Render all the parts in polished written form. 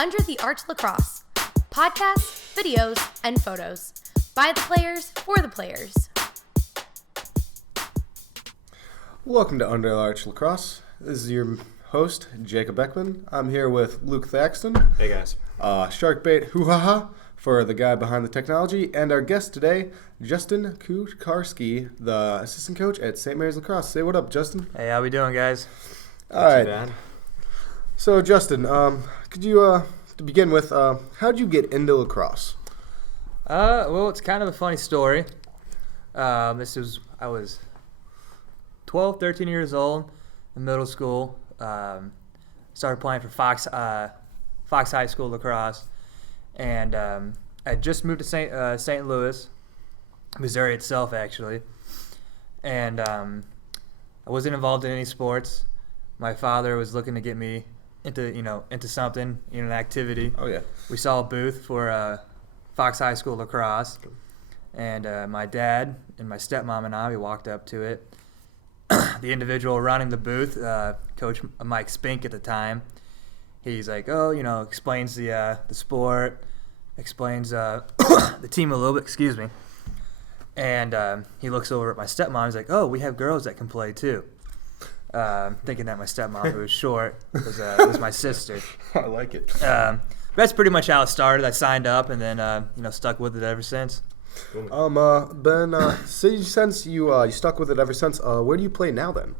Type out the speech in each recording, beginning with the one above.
Under the Arch Lacrosse. Podcasts, videos, and photos. By the players, for the players. Welcome to Under the Arch Lacrosse. This is your host, Jacob Beckman. I'm here with Luke Thaxton. Hey, guys. Sharkbait hoo-ha-ha for the guy behind the technology. And our guest today, Justin Kucharski, the assistant coach at St. Mary's Lacrosse. Say what up, Justin. Hey, how we doing, guys? All right. So, Justin, could you, to begin with, how'd you get into lacrosse? Well, it's kind of a funny story. I was 12, 13 years old in middle school. Started playing for Fox High School Lacrosse. And I just moved to St. Louis, Missouri itself, actually. And I wasn't involved in any sports. My father was looking to get me into something, an activity. Oh, yeah. We saw a booth for Fox High School Lacrosse, and my dad and my stepmom and I, we walked up to it. The individual running the booth, Coach Mike Spink at the time, he's like, explains the sport, explains the team a little bit, excuse me. And he looks over at my stepmom, he's like, oh, we have girls that can play too. Thinking that my stepmom, who was short, was my sister. I like it. That's pretty much how it started. I signed up and then stuck with it ever since. Since you stuck with it ever since, where do you play now then?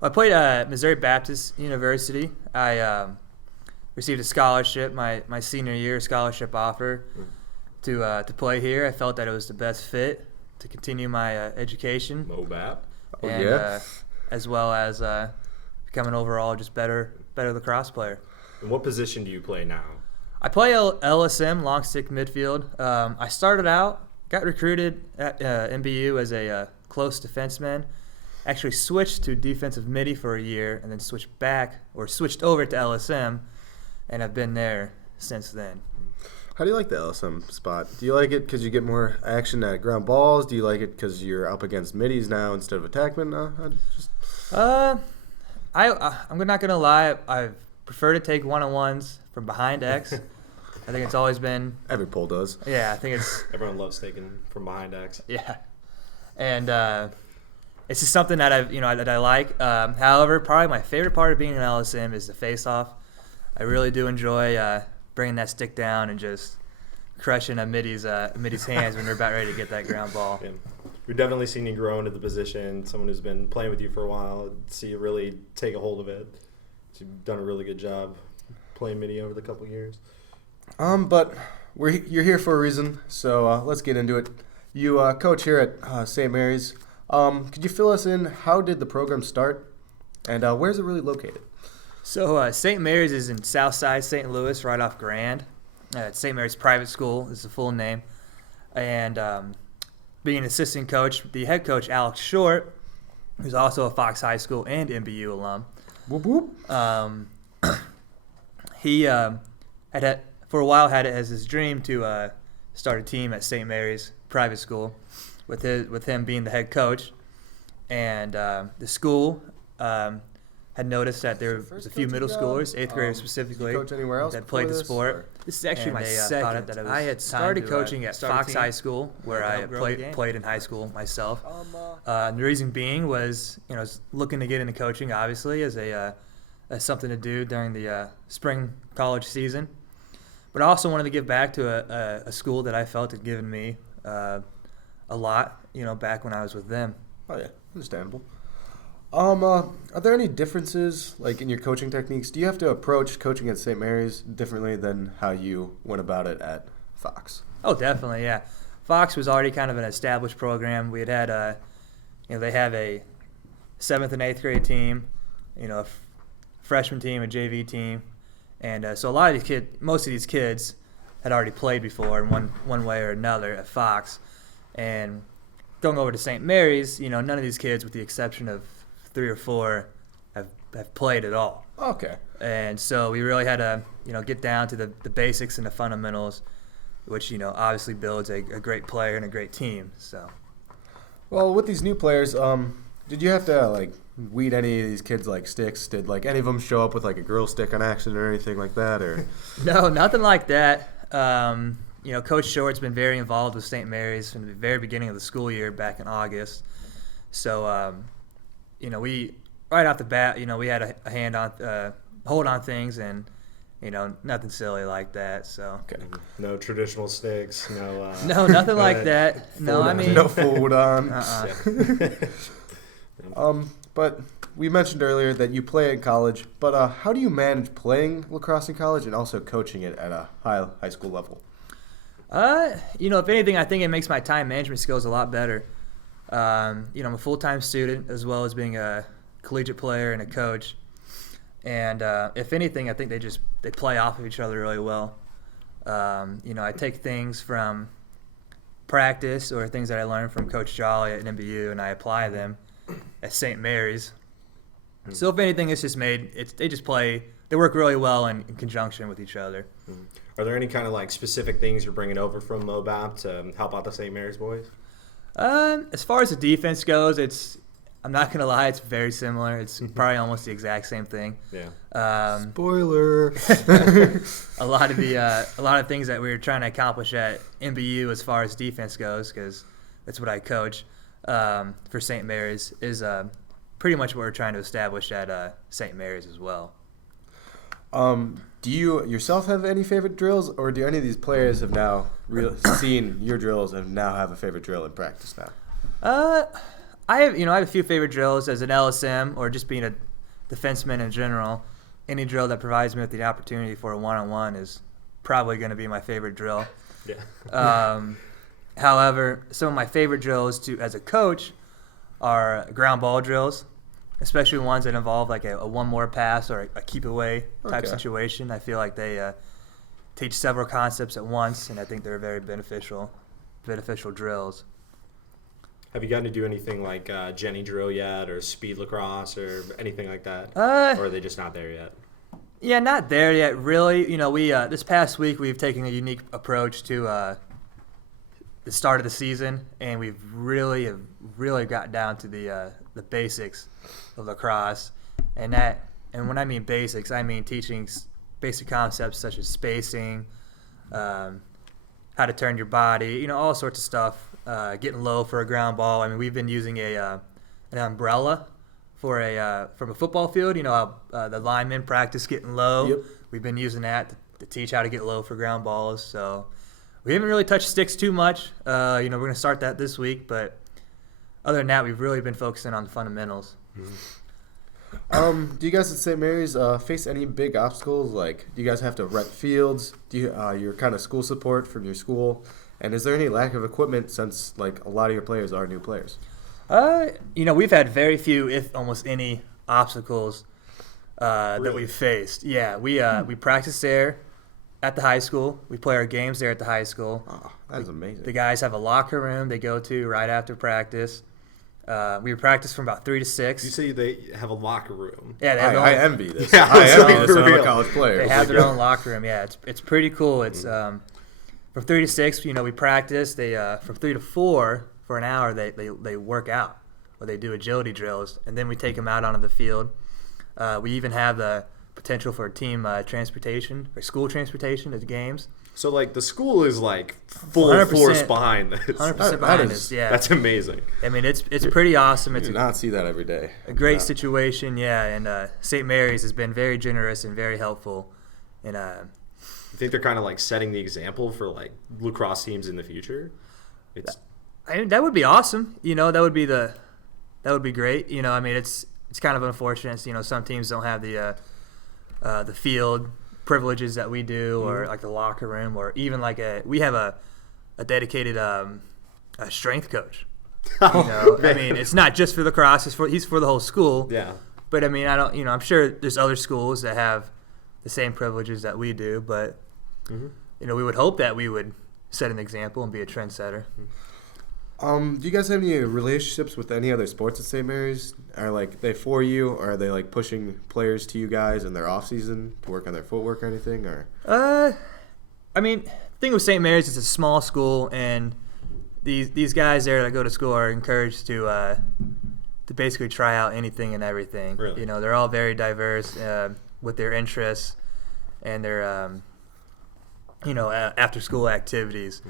I played at Missouri Baptist University. I received a scholarship, my senior year scholarship offer to play here. I felt that it was the best fit to continue my education. MoBap. Oh, and, yeah. As well as become an overall just better lacrosse player. And what position do you play now? I play LSM, long stick midfield. I started out, got recruited at MBU as a close defenseman. Actually switched to defensive midi for a year and then switched over to LSM, and I've been there since then. How do you like the LSM spot? Do you like it because you get more action at ground balls? Do you like it because you're up against middies now instead of attackmen? I'm not gonna lie. I prefer to take one-on-ones from behind X. I think it's always been. Every poll does. Yeah, I think it's. Everyone loves taking from behind X. Yeah, and it's just something that I like. However, probably my favorite part of being an LSM is the face-off. I really do enjoy bringing that stick down and just crushing a middy's hands when they're about ready to get that ground ball. Yeah. We've definitely seen you grow into the position. Someone who's been playing with you for a while, see you really take a hold of it. So you've done a really good job playing middy over the couple years. But you're here for a reason, so let's get into it. You coach here at St. Mary's. Could you fill us in? How did the program start, and where's it really located? So St. Mary's is in Southside St. Louis, right off Grand. It's St. Mary's Private School is the full name. And being an assistant coach, the head coach, Alex Short, who's also a Fox High School and MBU alum. Whoop, whoop. He had for a while had it as his dream to start a team at St. Mary's Private School with him being the head coach. And the school had noticed that there was a few middle schoolers, 8th graders specifically, that played the sport. This is actually my second. I had started coaching at Fox High School, where I played in high school myself. The reason being was, I was looking to get into coaching, obviously, as something to do during the spring college season. But I also wanted to give back to a school that I felt had given me a lot, back when I was with them. Oh yeah, understandable. Are there any differences, like in your coaching techniques? Do you have to approach coaching at St. Mary's differently than how you went about it at Fox? Oh, definitely, yeah. Fox was already kind of an established program. We had they have a 7th and 8th grade team, a freshman team, a JV team, and so a lot of most of these kids had already played before in one way or another at Fox, and going over to St. Mary's, none of these kids, with the exception of 3 or 4, have played at all. Okay. And so we really had to, get down to the basics and the fundamentals, which, obviously builds a great player and a great team. So. Well, with these new players, did you have to weed any of these kids like sticks? Did like any of them show up with like a grill stick on accident or anything like that? Or No, nothing like that. Coach Short's been very involved with St. Mary's from the very beginning of the school year back in August. So, we right off the bat, we had a hand on hold on things, and nothing silly like that. So okay. No traditional sticks. No. No, nothing like that. No, I mean no food on. Yeah. But we mentioned earlier that you play in college. But how do you manage playing lacrosse in college and also coaching it at a high school level? If anything, I think it makes my time management skills a lot better. I'm a full-time student as well as being a collegiate player and a coach. And if anything, I think they play off of each other really well. I take things from practice or things that I learned from Coach Jolly at MBU, and I apply them at St. Mary's. So if anything, it's just they work really well in conjunction with each other. Are there any kind of like specific things you're bringing over from MOBAP to help out the St. Mary's boys? As far as the defense goes, I'm not gonna lie, it's very similar. It's probably almost the exact same thing. Yeah. Spoiler. A lot of things that we were trying to accomplish at MBU as far as defense goes, because that's what I coach for St. Mary's, is pretty much what we're trying to establish at St. Mary's as well. Do you yourself have any favorite drills, or do any of these players have now seen your drills and now have a favorite drill in practice now? I have a few favorite drills as an LSM or just being a defenseman in general. Any drill that provides me with the opportunity for a one-on-one is probably going to be my favorite drill. Yeah. However, some of my favorite drills as a coach are ground ball drills, especially ones that involve like a one more pass or a keep away type situation. I feel like they teach several concepts at once, and I think they're very beneficial drills. Have you gotten to do anything like Jenny drill yet, or speed lacrosse, or anything like that? Or are they just not there yet? Yeah, not there yet, really. We this past week we've taken a unique approach to the start of the season, and we've really got down to the basics of lacrosse, and when I mean basics, I mean teaching basic concepts such as spacing, how to turn your body, all sorts of stuff. Getting low for a ground ball. I mean, we've been using an umbrella from a football field. The linemen practice getting low. Yep. We've been using that to teach how to get low for ground balls. So we haven't really touched sticks too much. We're going to start that this week, but other than that, we've really been focusing on the fundamentals. Do you guys at St. Mary's face any big obstacles? Like, do you guys have to rent fields? Do you your kind of school support from your school? And is there any lack of equipment since like a lot of your players are new players? We've had very few, if almost any, obstacles that we've faced. Yeah, we practice there at the high school. We play our games there at the high school. Oh, that's amazing. The guys have a locker room they go to right after practice. We practice from about 3 to 6. You say they have a locker room. Yeah, they have I envy this. Yeah, I envy this. for I'm a real. college player. They have their own locker room. Yeah, it's pretty cool. It's from 3 to 6. We practice. They from 3 to 4 for an hour. They work out or they do agility drills, and then we take them out onto the field. We even have the potential for team transportation or school transportation at the games. So like the school is like full 100%, force behind this. 100% behind us. Yeah, That's amazing. I mean, it's pretty awesome. You It's do not see that every day. a great situation. Yeah, and St. Mary's has been very generous and very helpful. And I think they're kind of like setting the example for like lacrosse teams in the future. that would be awesome. That would be great. I mean, it's kind of unfortunate. Some teams don't have the field privileges that we do, or like the locker room, or even like we have a dedicated a strength coach. I mean, it's not just for lacrosse; he's for the whole school. Yeah. But I mean, I don't. I'm sure there's other schools that have the same privileges that we do, but we would hope that we would set an example and be a trendsetter. Do you guys have any relationships with any other sports at St. Mary's? Are like they for you, or are they like pushing players to you guys in their off season to work on their footwork or anything? Or I mean, the thing with St. Mary's, it's a small school, and these guys there that go to school are encouraged to to basically try out anything and everything. Really? You know, they're all very diverse with their interests and their, after-school activities.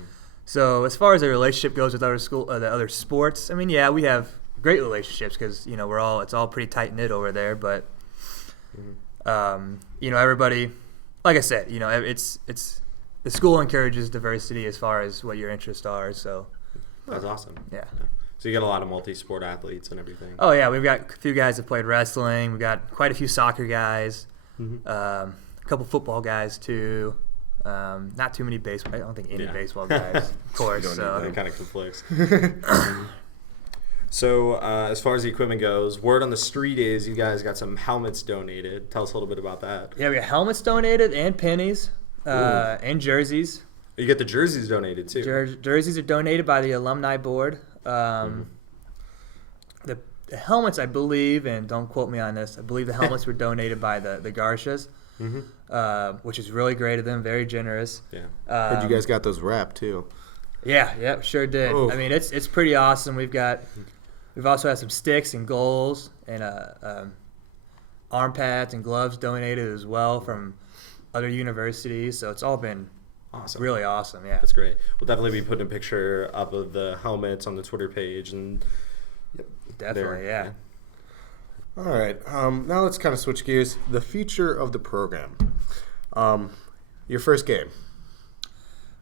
So as far as the relationship goes with the other sports, I mean, yeah, we have great relationships because, you know, it's all pretty tight-knit over there. But, everybody, like I said, you know, it's the school encourages diversity as far as what your interests are. So That's awesome. Yeah. So you get a lot of multi-sport athletes and everything. Oh, yeah. We've got a few guys that played wrestling. We've got quite a few soccer guys, a couple football guys, too. Not too many baseball. I don't think any baseball guys, of course. It kind of conflicts. So as far as the equipment goes, word on the street is you guys got some helmets donated. Tell us a little bit about that. Yeah, we got helmets donated and pennies and jerseys. You get the jerseys donated, too. Jerseys are donated by the alumni board. The helmets, I believe, and don't quote me on this, I believe the helmets were donated by the Garcias, which is really great of them, very generous. Yeah. Heard you guys got those wrapped too. Yeah, sure did. Oh. I mean, it's pretty awesome. We've also had some sticks and goals and arm pads and gloves donated as well from other universities. So it's all been Awesome. really awesome. Yeah, That's great. We'll definitely be putting a picture up of the helmets on the Twitter page. And definitely. Yeah. All right. Now let's kind of switch gears. The future of the program. Your first game.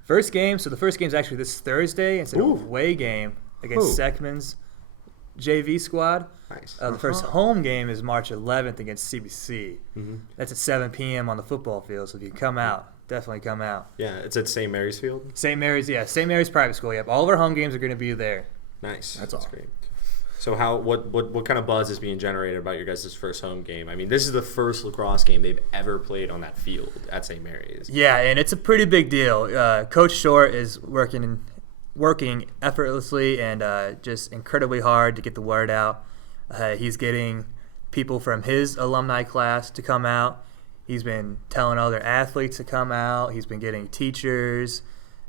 First game. So the first game is actually this Thursday. It's an away game against Seckman's JV squad. nice. The first home game is March 11th against CBC. That's at 7 p.m. on the football field. So if you come out, definitely come out. Yeah, it's at St. Mary's Field. St. Mary's private school. Yep, all of our home games are going to be there. Nice. That's great. So what kind of buzz is being generated about your guys' first home game? I mean, this is the first lacrosse game they've ever played on that field at St. Mary's. Yeah, and it's a pretty big deal. Coach Short is working effortlessly and just incredibly hard to get the word out. He's getting people from his alumni class to come out. He's been telling other athletes to come out. He's been getting teachers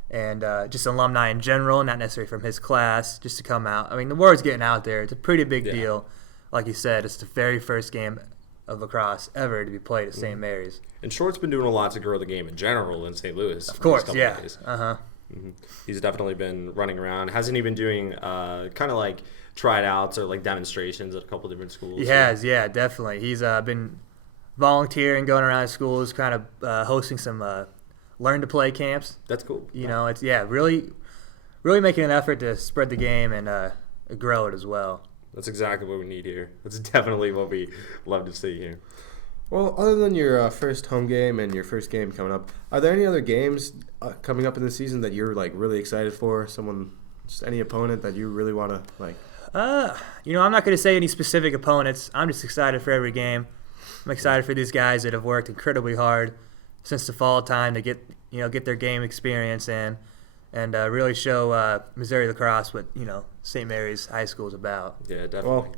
and just alumni in general, not necessarily from his class, just to come out. I mean, the word's getting out there. It's a pretty big deal. Like you said, it's the very first game of lacrosse ever to be played at St. Mary's. And Short's been doing a lot to grow the game in general in St. Louis. Of course, yeah. Days. He's definitely been running around. Hasn't he been doing kind of like tryouts or like demonstrations at a couple different schools? He has, yeah, definitely. He's been volunteering, going around schools, kind of hosting some learn to play camps. That's cool. You know, it's really making an effort to spread the game and grow it as well. That's exactly what we need here. That's definitely what we love to see here. Well, other than your first home game and your first game coming up, are there any other games coming up in the season that you're like really excited for? Just any opponent that you really want to like? I'm not going to say any specific opponents. I'm just excited for every game. I'm excited for these guys that have worked incredibly hard since the fall time to get their game experience in and really show Missouri lacrosse what St. Mary's High School is about. Yeah, definitely.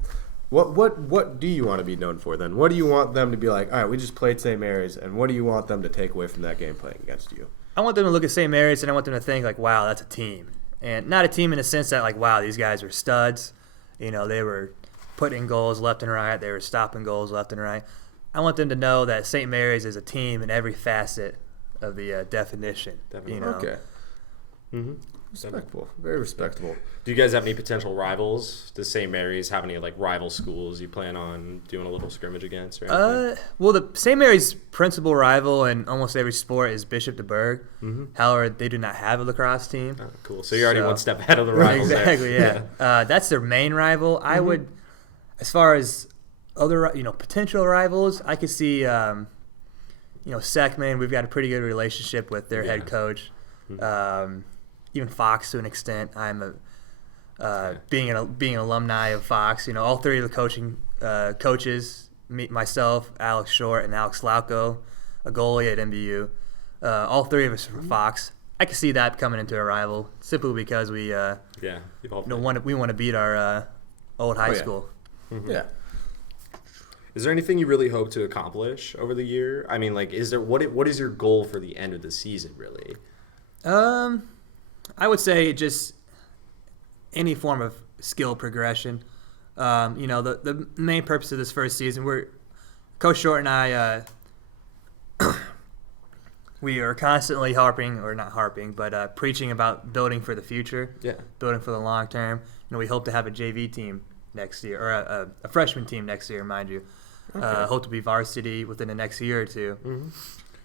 Well, what do you want to be known for then? What do you want them to be like? All right, we just played St. Mary's, and what do you want them to take away from that game playing against you? I want them to look at St. Mary's and I want them to think like, wow, that's a team, and not a team in the sense that like, wow, these guys were studs. They were putting goals left and right. They were stopping goals left and right. I want them to know that St. Mary's is a team in every facet of the definition. Definitely. Okay. Respectable. Very respectable. Do you guys have any potential rivals? Does St. Mary's have any like rival schools you plan on doing a little scrimmage against or anything? Well, the St. Mary's principal rival in almost every sport is Bishop DeBerg. However, they do not have a lacrosse team. Oh, cool. So you're already one step ahead of the rivals exactly, there. Yeah. That's their main rival. I would, as far as other potential rivals, I could see Seckman. We've got a pretty good relationship with their head coach. Even Fox to an extent. I'm being an alumni of Fox. All three of the coaches, myself, Alex Short, and Alex Lauco, a goalie at MBU. All three of us are from Fox. I could see that coming into a rival simply because we want to beat our old high school. Yeah. Is there anything you really hope to accomplish over the year? I mean, like, what is your goal for the end of the season, really? I would say just any form of skill progression. The main purpose of this first season, Coach Short and I, we are constantly preaching about building for the future, building for the long term. We hope to have a JV team next year, or a freshman team next year, mind you. Okay. Hope to be varsity within the next year or two. Mm-hmm.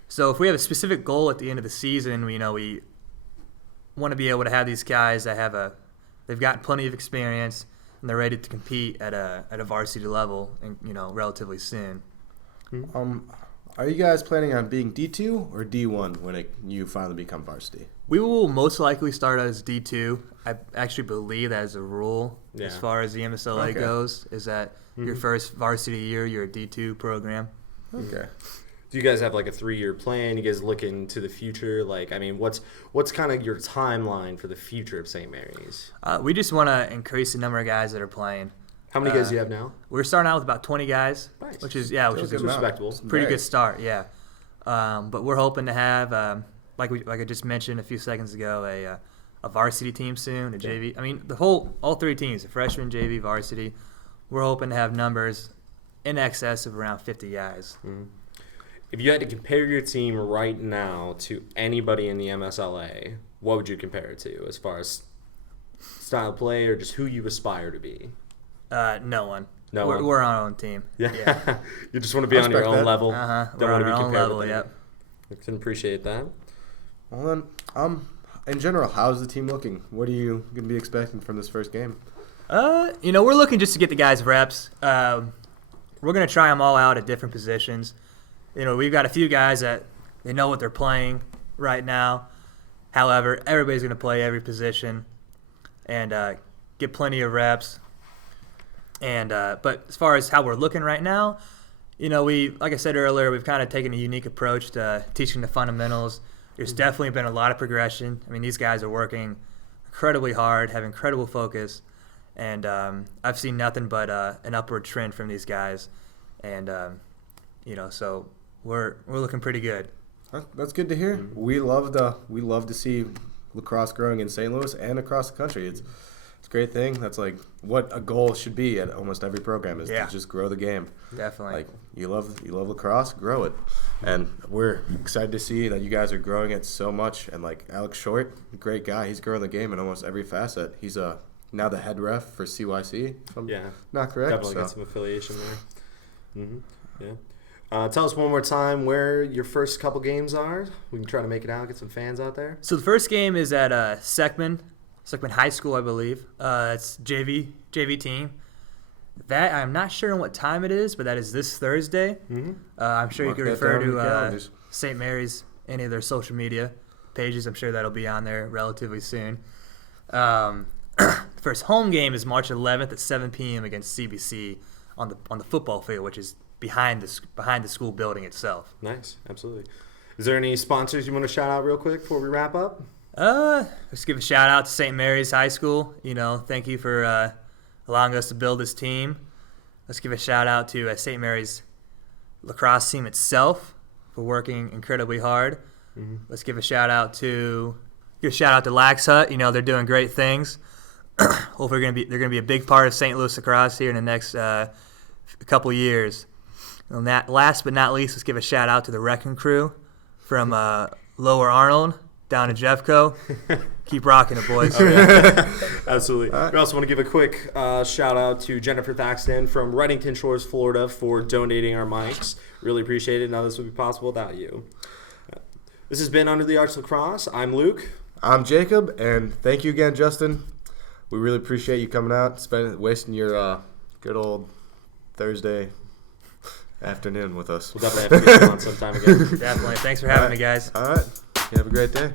So if we have a specific goal at the end of the season, we want to be able to have these guys that they've gotten plenty of experience and they're ready to compete at a varsity level, and relatively soon. Are you guys planning on being D2 or D1 when you finally become varsity? We will most likely start as D2. I actually believe that is a rule as far as the MSLA goes, is that your first varsity year, you're a D2 program. Okay. Do you guys have like a 3-year plan? You guys look into the future? What's kind of your timeline for the future of St. Mary's? We just want to increase the number of guys that are playing. How many guys do you have now? We're starting out with about 20 guys, Nice. which is a respectable. pretty good start, yeah. But we're hoping to have, like I just mentioned a few seconds ago, a varsity team soon, a JV. I mean, all 3 teams, the freshman, JV, varsity. We're hoping to have numbers in excess of around 50 guys. Mm-hmm. If you had to compare your team right now to anybody in the MSLA, what would you compare it to as far as style of play or just who you aspire to be? No one. We're on our own team. Yeah. You just want to be on your own level. Don't want want to to be our own compared level, with them. yep. I can appreciate that. Well then, in general, how's the team looking? What are you going to be expecting from this first game? We're looking just to get the guys reps. We're going to try them all out at different positions. We've got a few guys that they know what they're playing right now. However, everybody's going to play every position and get plenty of reps. And but as far as how we're looking right now, like I said earlier, we've kind of taken a unique approach to teaching the fundamentals. There's definitely been a lot of progression. I mean, these guys are working incredibly hard, have incredible focus, and I've seen nothing but an upward trend from these guys. And so we're looking pretty good. That's good to hear. Mm-hmm. We love to see lacrosse growing in St. Louis and across the country. It's a great thing. That's like what a goal should be at almost every program is to just grow the game. Definitely. Like you love lacrosse, grow it. And we're excited to see that you guys are growing it so much. And like Alex Short, great guy. He's growing the game in almost every facet. He's now the head ref for CYC. If I'm not correct. Definitely got some affiliation there. Mm-hmm. Yeah. Tell us one more time where your first couple games are. We can try to make it out, get some fans out there. So the first game is at Seckman High School, I believe. It's JV team. That I'm not sure on what time it is, but that is this Thursday. Mm-hmm. I'm sure Mark you can that refer down on your to calendars. St. Mary's, any of their social media pages. I'm sure that'll be on there relatively soon. First home game is March 11th at 7 p.m. against CBC on the football field, which is behind the school building itself. Nice, absolutely. Is there any sponsors you want to shout out real quick before we wrap up? Let's give a shout out to St. Mary's High School. Thank you for allowing us to build this team. Let's give a shout out to St. Mary's lacrosse team itself for working incredibly hard. Mm-hmm. Let's give a shout out to Lax Hut. They're doing great things. Hopefully they're gonna be a big part of St. Louis lacrosse here in the next couple years. And last but not least, let's give a shout out to the Wrecking Crew from Lower Arnold down to Jeffco. Keep rocking it, boys. Oh, yeah. Absolutely. We also want to give a quick shout out to Jennifer Thaxton from Reddington Shores, Florida, for donating our mics. Really appreciate it. None of this would be possible without you. This has been Under the Arch Lacrosse. I'm Luke. I'm Jacob, and thank you again, Justin. We really appreciate you coming out, wasting your good old Thursday afternoon with us. We'll definitely have to get you on sometime again. Definitely. Thanks for having me, guys. All right. You have a great day.